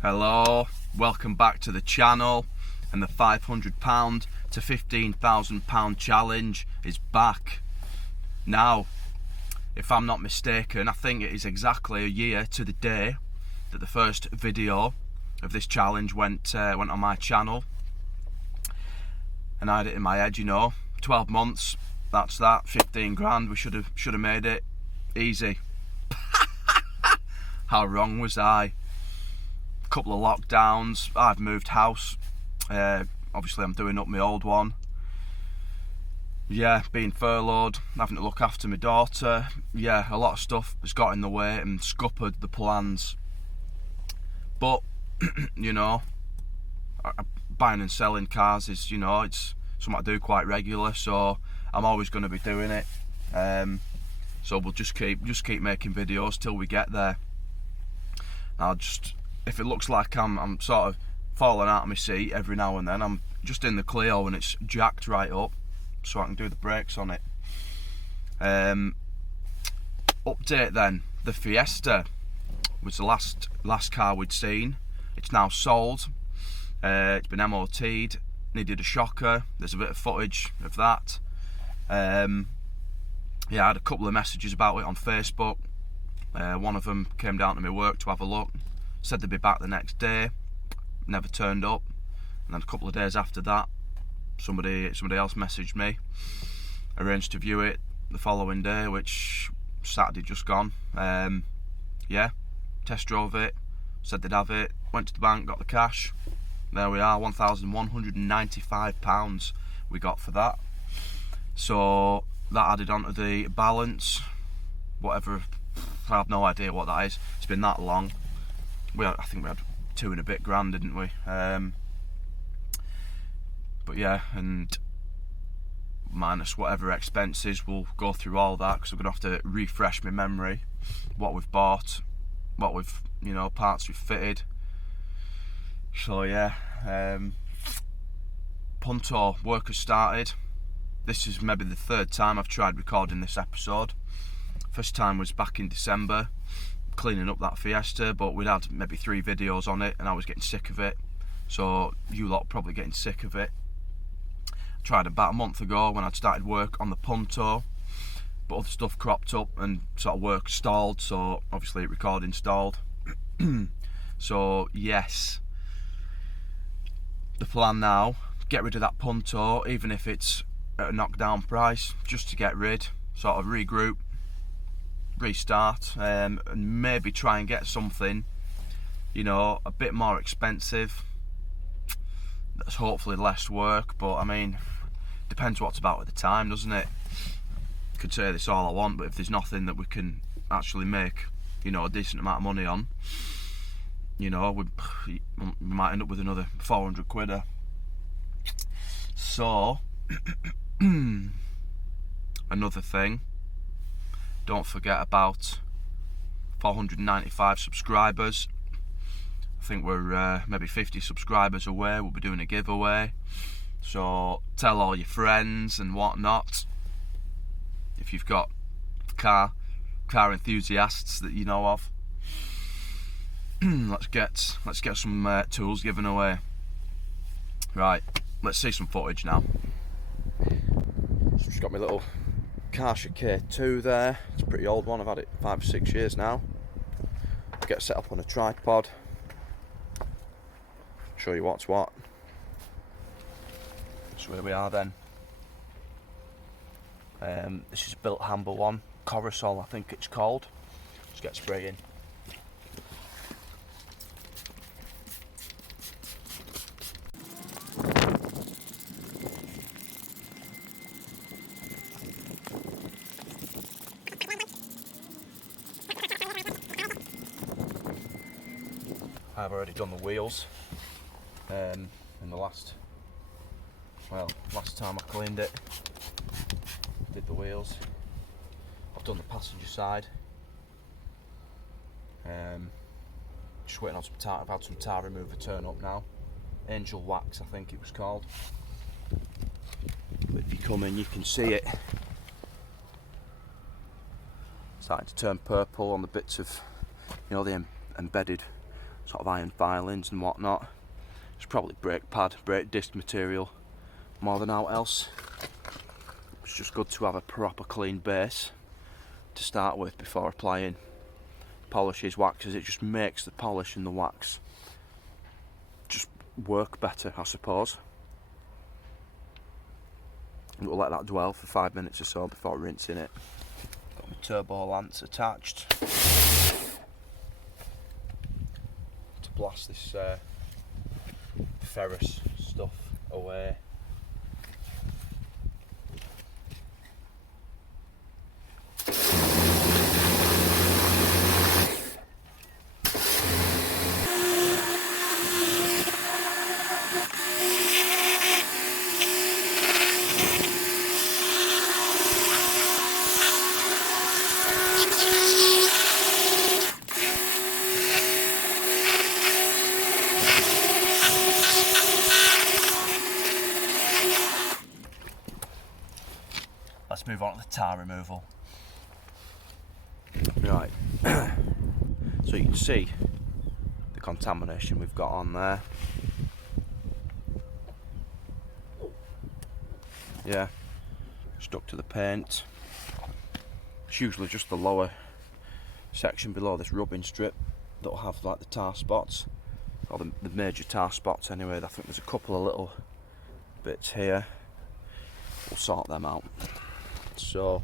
Hello, welcome back to the channel, and the £500 to £15,000 challenge is back. Now, if I'm not mistaken, I think it is exactly a year to the day that the first video of this challenge went on my channel, and I had it in my head, 12 months, that's that, 15 grand, we should have made it easy. How wrong was I? Couple of lockdowns, I've moved house, obviously I'm doing up my old one, being furloughed, having to look after my daughter, a lot of stuff has got in the way and scuppered the plans. But buying and selling cars is, it's something I do quite regular, so I'm always going to be doing it. So we'll just keep making videos till we get there. If it looks like I'm sort of falling out of my seat every now and then, I'm just in the Clio and it's jacked right up so I can do the brakes on it. Update then, the Fiesta was the last car we'd seen. It's now sold, it's been MOT'd, needed a shocker, there's a bit of footage of that. I had a couple of messages about it on Facebook. One of them came down to my work to have a look, said they'd be back the next day, never turned up, and then a couple of days after that somebody else messaged me, arranged to view it the following day, which Saturday just gone. Test drove it, said they'd have it, went to the bank, got the cash, there we are, £1,195 we got for that. So that added onto the balance, whatever, I have no idea what that is, it's been that long. I think we had 2 and a bit grand, didn't we? But yeah, and minus whatever expenses, we'll go through all that because we're gonna have to refresh my memory, what we've bought, what we've, parts we've fitted. So Punto work has started. This is maybe the 3rd time I've tried recording this episode. First time was back in December, cleaning up that Fiesta, but we'd had maybe 3 videos on it and I was getting sick of it, so you lot probably getting sick of it. Tried about a month ago when I'd started work on the Punto, but other stuff cropped up and sort of work stalled, so obviously recording stalled. So yes, the plan now, get rid of that Punto, even if it's at a knockdown price, just to get rid, sort of regroup, restart, and maybe try and get something a bit more expensive that's hopefully less work. But I mean, depends what's about at the time, doesn't it? Could say this all I want, but if there's nothing that we can actually make a decent amount of money on, we might end up with another 400 quid. So another thing, don't forget about 495 subscribers. I think we're maybe 50 subscribers away. We'll be doing a giveaway, so tell all your friends and whatnot if you've got car enthusiasts that you know of. let's get some tools given away. Right, let's see some footage now. So just got my little Karsha K2 there. It's a pretty old one, I've had it 5 or 6 years now. Get set up on a tripod, show you what's what. So here we are then. This is a built Hamble one, Corusol I think it's called. Let's get spraying. I've already done the wheels in the last time I cleaned it, did the wheels. I've done the passenger side, just waiting on some tar. I've had some tar remover turn up now, Angel Wax I think it was called. But if you come in you can see it starting to turn purple on the bits of, the embedded sort of iron filings and whatnot. It's probably brake pad, brake disc material more than out else. It's just good to have a proper clean base to start with before applying polishes, waxes. It just makes the polish and the wax just work better, I suppose. We'll let that dwell for 5 minutes or so before rinsing it. Got my turbo lance attached to blast this ferrous stuff away. Let's move on to the tar removal. Right, so you can see the contamination we've got on there. Yeah, stuck to the paint. It's usually just the lower section below this rubbing strip that'll have like the tar spots, or the major tar spots anyway. I think there's a couple of little bits here. We'll sort them out. So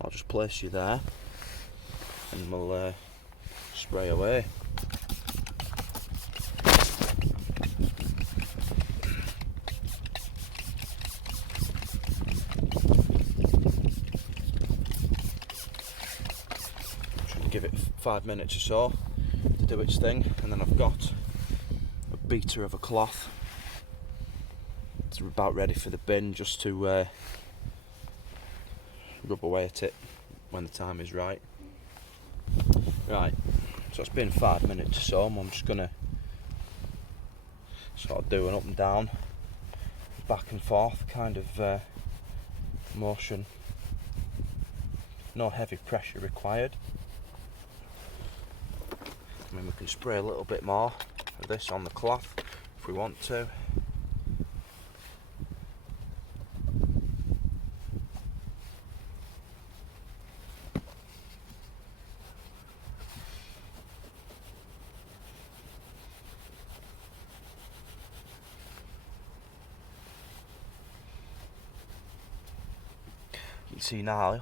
I'll just place you there and we'll spray away. Just give it 5 minutes or so to do its thing, and then I've got a beater of a cloth. It's about ready for the bin, just to rub away at it when the time is right. Right, so it's been 5 minutes or so, and I'm just gonna sort of do an up and down, back and forth kind of motion. No heavy pressure required. I mean, we can spray a little bit more of this on the cloth if we want to. You can see now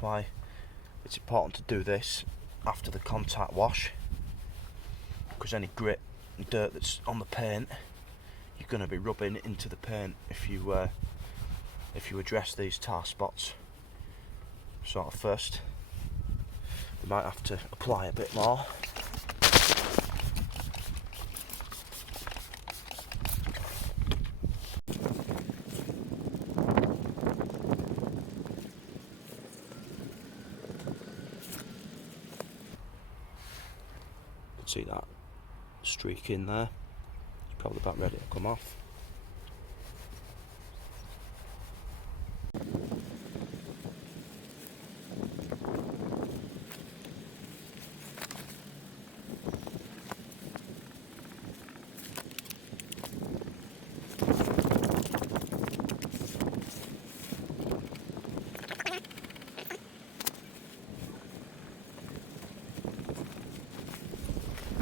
why it's important to do this after the contact wash, because any grit and dirt that's on the paint, you're going to be rubbing into the paint if you address these tar spots sort of first. You might have to apply a bit more. See that streak in there? It's probably about ready to come off.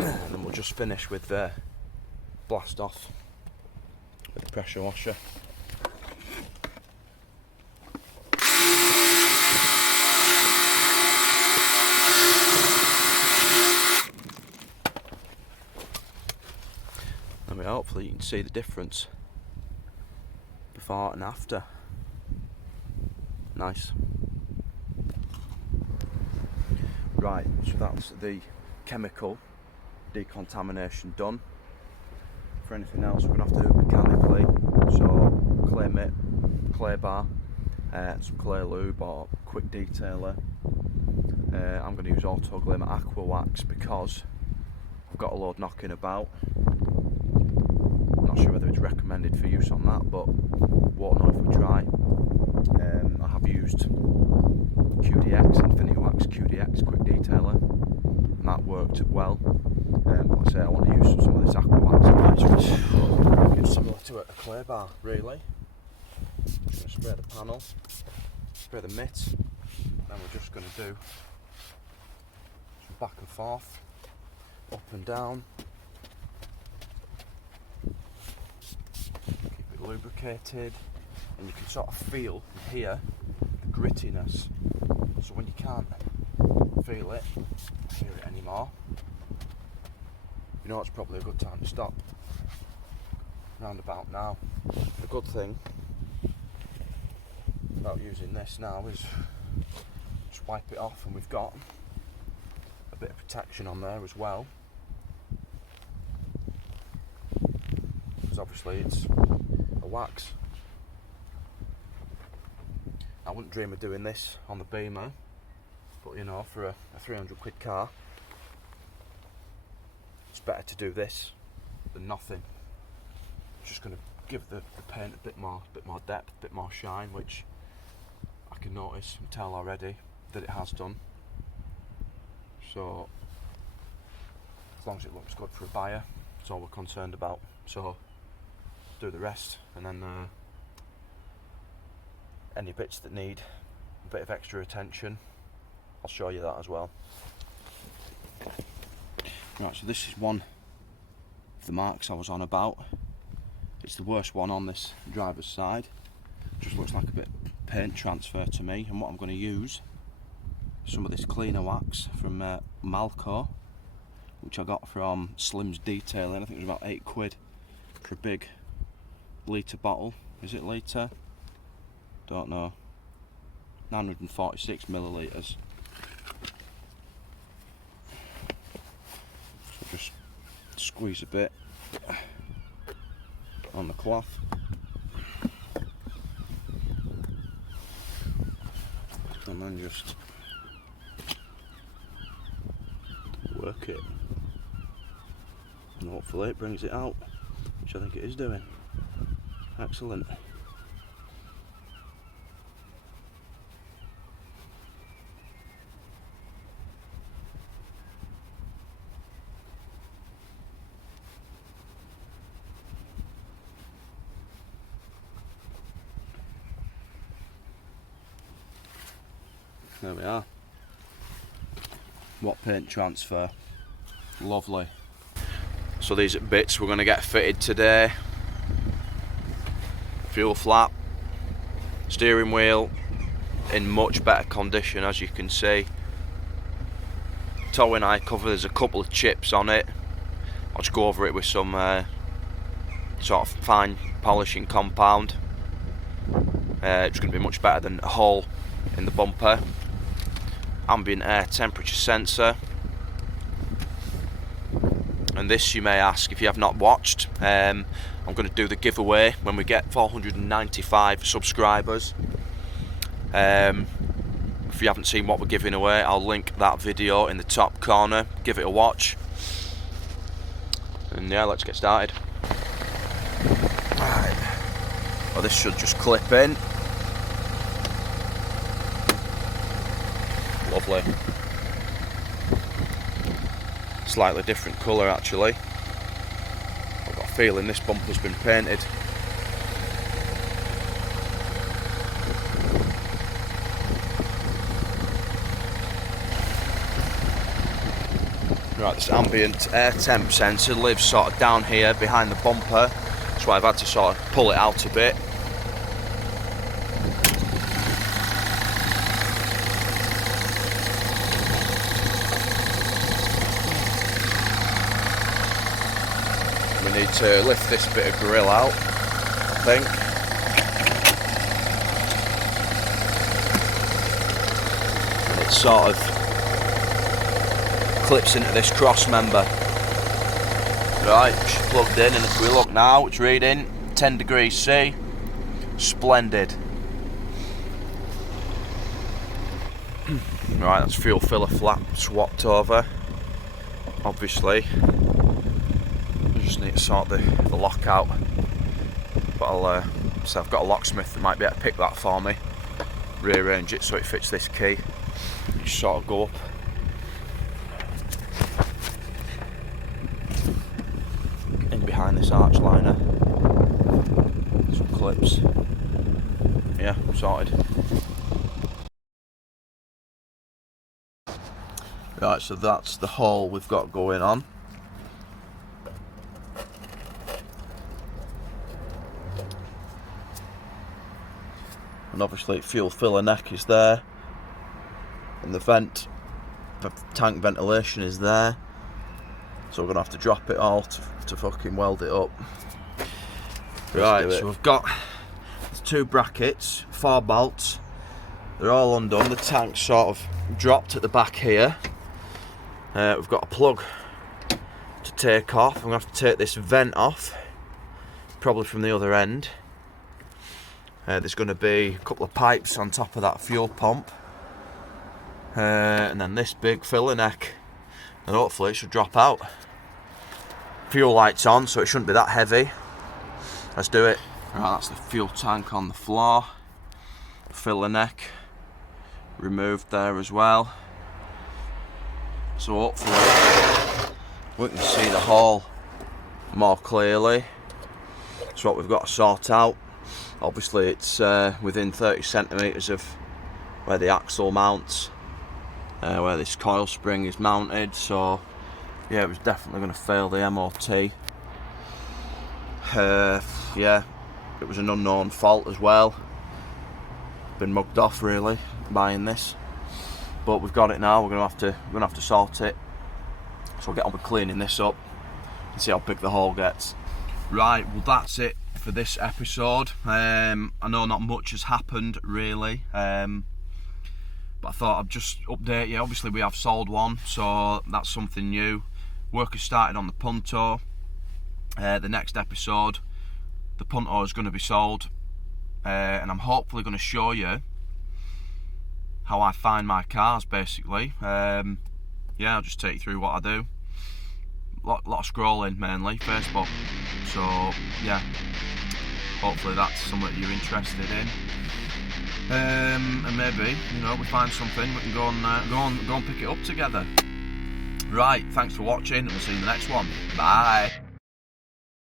And we'll just finish with the blast off with the pressure washer. And hopefully you can see the difference before and after. Nice. Right, so that's the chemical decontamination done. For anything else we're going to have to do mechanically, so clay mitt, clay bar, some clay lube or quick detailer. I'm going to use Auto Glim Aqua Wax because I've got a load knocking about. I'm not sure whether it's recommended for use on that, but won't know if we try. I have used QDX, Infinity Wax QDX quick detailer, and that worked well. Like I say, I want to use some of this aqua wax. It's similar to a clay bar, really. Spray the panel, spray the mitt, then we're just going to do some back and forth, up and down. Keep it lubricated, and you can sort of feel and hear the grittiness. So when you can't feel it, hear it anymore, you know it's probably a good time to stop. Round about now. The good thing about using this now is just wipe it off, and we've got a bit of protection on there as well, because obviously it's a wax. I wouldn't dream of doing this on the Beamer, but you know, for a 300 quid car, it's better to do this than nothing. It's just going to give the paint a bit more depth, a bit more shine, which I can notice and tell already that it has done. So as long as it looks good for a buyer, that's all we're concerned about. So do the rest, and then any bits that need a bit of extra attention, I'll show you that as well. Right, so this is one of the marks I was on about. It's the worst one on this driver's side. Just looks like a bit of paint transfer to me, and what I'm going to use is some of this cleaner wax from Malco, which I got from Slim's Detailing. I think it was about 8 quid for a big litre bottle. Is it litre? Don't know. 946 millilitres. So just squeeze a bit on the cloth. And then just work it. And hopefully it brings it out, which I think it is doing. Excellent. There we are. What paint transfer. Lovely. So these are bits we're going to get fitted today. Fuel flap, steering wheel in much better condition, as you can see. Towing eye cover, there's a couple of chips on it. I'll just go over it with some sort of fine polishing compound. It's going to be much better than a hole in the bumper. Ambient air temperature sensor. And this, you may ask, if you have not watched, I'm going to do the giveaway when we get 495 subscribers. If you haven't seen what we're giving away, I'll link that video in the top corner. Give it a watch. And yeah, let's get started. Right. Well, this should just clip in. Lovely. Slightly different colour actually. I've got a feeling this bumper's been painted. Right, this ambient air temp sensor lives sort of down here behind the bumper. That's why I've had to sort of pull it out a bit. We need to lift this bit of grill out, I think. And it sort of clips into this cross member. Right, it's plugged in, and if we look now, it's reading 10 degrees C. Splendid. Right, that's fuel filler flap swapped over. Obviously, I just need to sort the lock out. But so I've got a locksmith that might be able to pick that for me, rearrange it so it fits this key. Just sort of go up behind this arch liner. Some clips. Yeah, sorted. Right, so that's the hole we've got going on. And obviously fuel filler neck is there. And the vent, the tank ventilation is there. So we're going to have to drop it all to fucking weld it up. Right, so we've got 2 brackets, 4 bolts. They're all undone. The tank's sort of dropped at the back here. We've got a plug to take off. I'm going to have to take this vent off, probably from the other end. There's going to be a couple of pipes on top of that fuel pump. And then this big filler neck. And hopefully it should drop out. Fuel light's on, so it shouldn't be that heavy. Let's do it. Right, that's the fuel tank on the floor. Filler neck removed there as well. So hopefully we can see the hole more clearly. That's what we've got to sort out. Obviously it's within 30 centimetres of where the axle mounts, where this coil spring is mounted, so yeah, it was definitely going to fail the MOT. Yeah, it was an unknown fault as well. Been mugged off really buying this, but we've got it now. We're gonna have to sort it. So we'll get on with cleaning this up and see how big the hole gets. Right, well that's it for this episode. I know not much has happened really, but I thought I'd just update you. Obviously we have sold one, so that's something new. Work has started on the Punto. The next episode, the Punto is going to be sold, and I'm hopefully going to show you how I find my cars basically. Yeah, I'll just take you through what I do. Lot of scrolling mainly, Facebook. So yeah, hopefully that's something you're interested in. And maybe, you know, we find something we can go and pick it up together. Right, thanks for watching, and we'll see you in the next one. Bye.